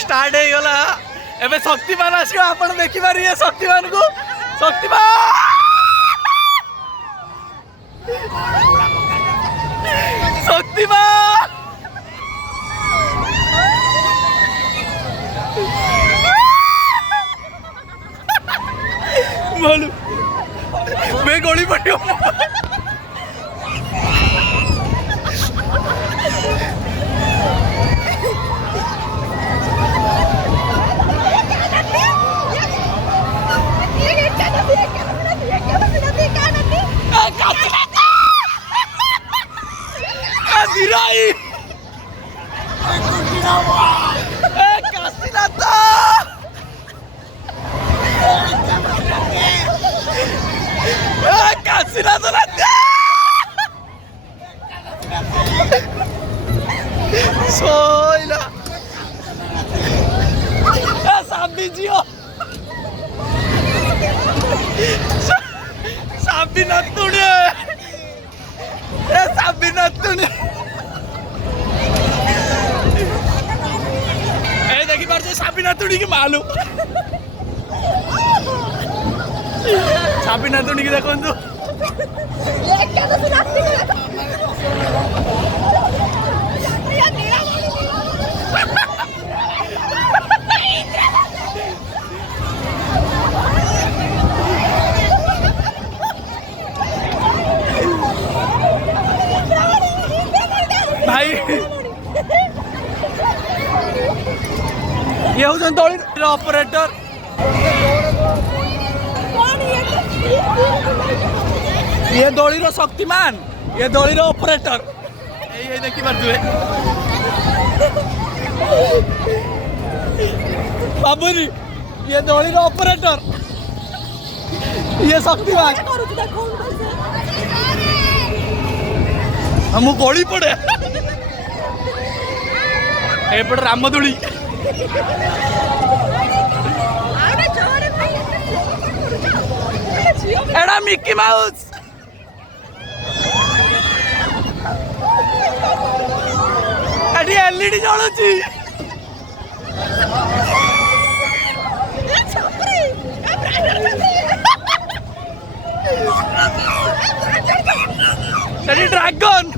start हो गला एबे शक्तिमान आसियो आपण देखि पारिए शक्तिमान को शक्तिमान शक्तिमान मालूम मैं गोली पट्टियो Soila Sabijio Sabinatune Sabinatune देखी बार Sabinatune की मालूम Sabinatune की देखो तो भाई ये हूँ दौड़ी ऑपरेटर ये दौड़ी रो शक्तिमान ये दौड़ी रो ऑपरेटर ये देखी पार्थे बाबूजी ये दौड़ी रो ऑपरेटर ये शक्तिमान हम गोली पड़े एपटे रामदोली एड़ा मिकी माउस एडी एलईडी जळुची एडी ड्रैगन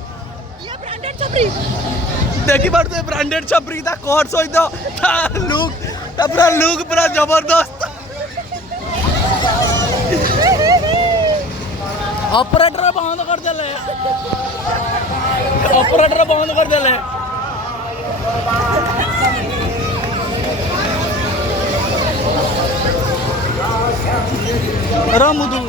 देखी पार्थे ब्रांडेड छपरी ता कोट सहित ता लुक ता पूरा जबरदस्त ऑपरेटर बंद कर देले रमुदू